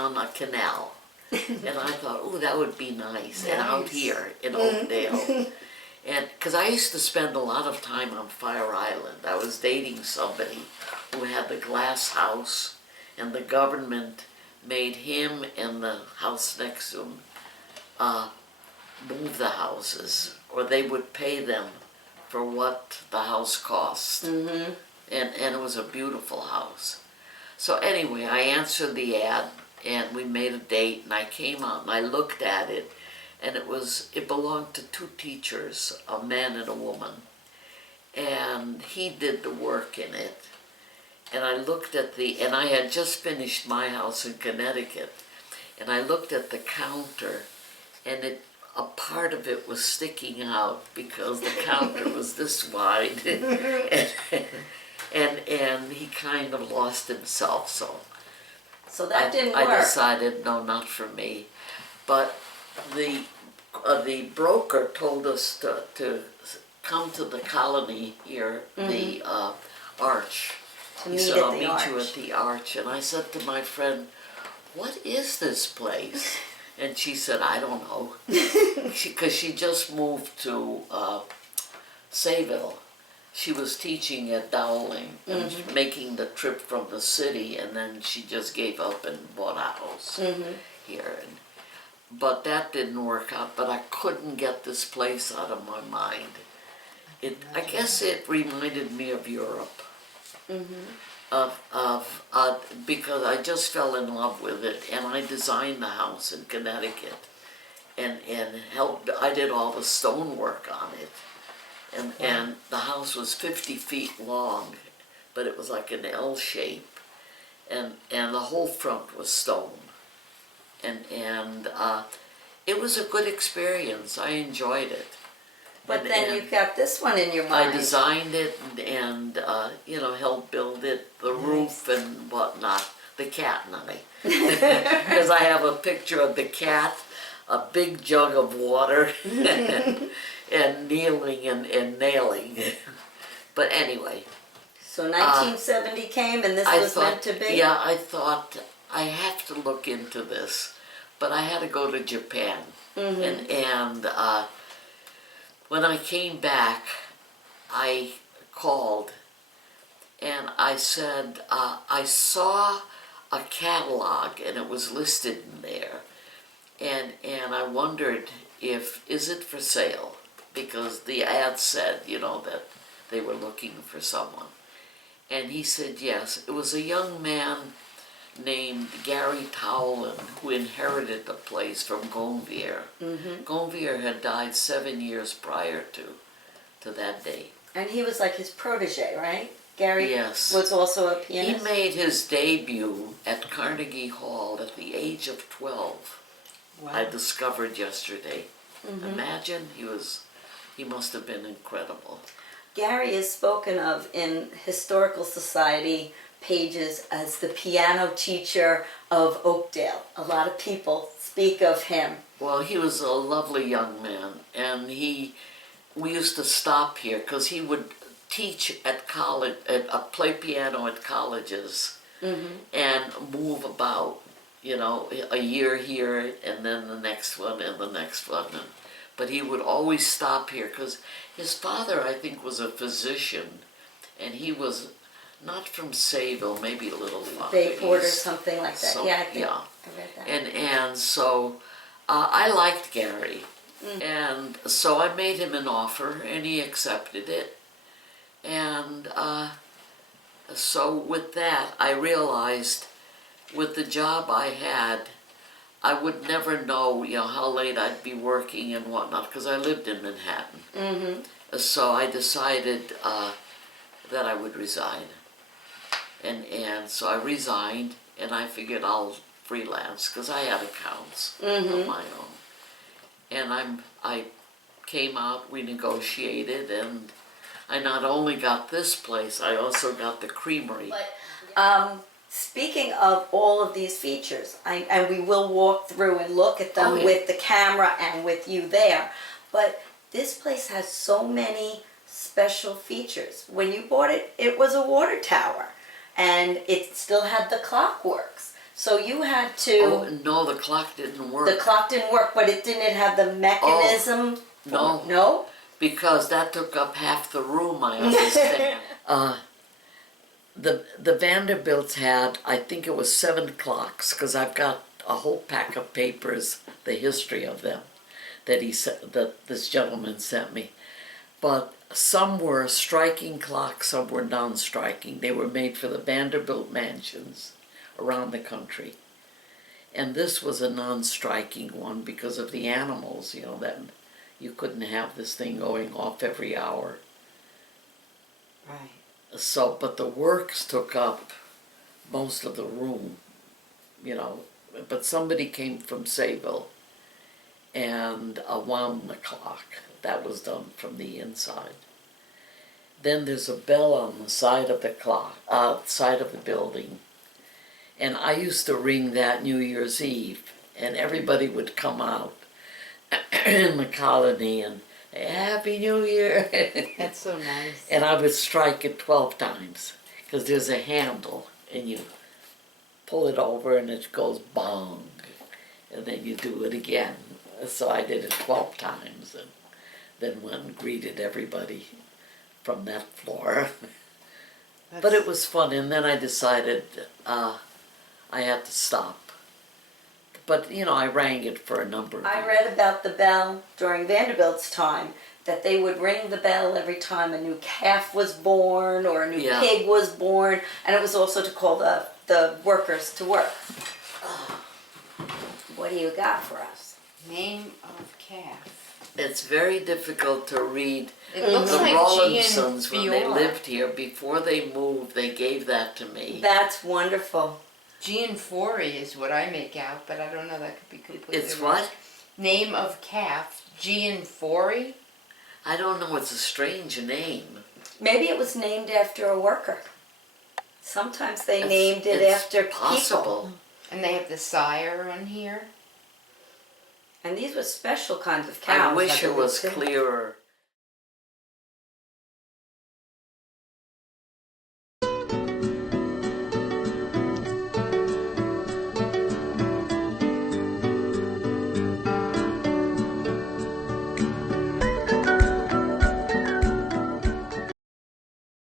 on a canal. And I thought, oh, that would be nice. And out here in Oakdale. And because I used to spend a lot of time on Fire Island. I was dating somebody who had the glass house, and the government made him and the house next to him move the houses, or they would pay them for what the house cost. And it was a beautiful house. So anyway, I answered the ad, and we made a date, and I came out and I looked at it, and it belonged to two teachers, a man and a woman, and he did the work in it. And I looked at and I had just finished my house in Connecticut, and I looked at the counter, and a part of it was sticking out because the counter was this wide, and he kind of lost himself. So that didn't work. I decided, no, not for me. But the broker told us to come to the colony here, the arch. He said, I'll meet you at the arch. And I said to my friend, what is this place? And she said, I don't know. Because she just moved to Sayville. She was teaching at Dowling and making the trip from the city, and then she just gave up and bought a house here. But that didn't work out, but I couldn't get this place out of my mind. I guess it reminded me of Europe. Because I just fell in love with it, and I designed the house in Connecticut, and I did all the stonework on it, and the house was 50 feet long, but it was like an L shape, and the whole front was stone, and it was a good experience. I enjoyed it. But then you've got this one in your mind. I designed it and helped build it, the roof and whatnot, the cat and I. Because I have a picture of the cat, a big jug of water, and kneeling and nailing. But anyway. So 1970 came and this was meant to be? Yeah, I thought, I have to look into this. But I had to go to Japan. And when I came back, I called and I said, I saw a catalog and it was listed in there. And I wondered is it for sale? Because the ad said, that they were looking for someone. And he said yes. It was a young man named Gary Towlin, who inherited the place from Gonvier. Gonvier had died 7 years prior to that date. And he was like his protege, right? Gary yes. was also a pianist? He made his debut at Carnegie Hall at the age of 12. Wow. I discovered yesterday. Imagine, he must have been incredible. Gary is spoken of in Historical Society pages as the piano teacher of Oakdale. A lot of people speak of him. Well, he was a lovely young man, and we used to stop here because he would teach at college, play piano at colleges, and move about, a year here and then the next one and the next one. But he would always stop here because his father, I think, was a physician, and he was not from Sayville, maybe a little Bayport or something like that. So, yeah, I read that. And so I liked Gary, and so I made him an offer, and he accepted it. And so with that, I realized with the job I had, I would never know, how late I'd be working and whatnot, because I lived in Manhattan. So I decided that I would resign. And so I resigned, and I figured I'll freelance, because I had accounts of my own. And I came out, we negotiated, and I not only got this place, I also got the creamery. But, speaking of all of these features, and we will walk through and look at them with the camera and with you there, but this place has so many special features. When you bought it, it was a water tower, and it still had the clockworks. So you had to. Oh, no, the clock didn't work. The clock didn't work, but it didn't have the mechanism. No. No. Because that took up half the room, I understand. The Vanderbilts had, I think it was 7 clocks, because I've got a whole pack of papers, the history of them, that this gentleman sent me. But some were striking clocks, some were non-striking. They were made for the Vanderbilt mansions around the country. And this was a non-striking one because of the animals, you know, that you couldn't have this thing going off every hour. Right. So, but the works took up most of the room, you know. But somebody came from Sayville and wound the clock. That was done from the inside. Then there's a bell on the side of the clock, side of the building. And I used to ring that New Year's Eve, and everybody would come out in the colony and Happy New Year. That's so nice. And I would strike it 12 times, because there's a handle, and you pull it over and it goes bong, and then you do it again. So I did it 12 times, and then went and greeted everybody from that floor. But it was fun, and then I decided I had to stop. But, you know, I rang it for a number of I years. read about the bell during Vanderbilt's time, that they would ring the bell every time a new calf was born or a new Yeah. pig was born, and it was also to call the workers to work. What do you got for us? Name of calf. It's very difficult to read. It looks The like Rawlinsons, when they Fiora. lived here, before they moved, they gave that to me. That's wonderful. Gianfori is what I make out, but I don't know, that could be completely It's wrong. what? Name of calf, Gianfori? I don't know, it's a strange name. Maybe it was named after a worker. Sometimes they It's- named it it's after possible. people. And they have the sire on here. And these were special kinds of cows. I wish it believe, was too. clearer.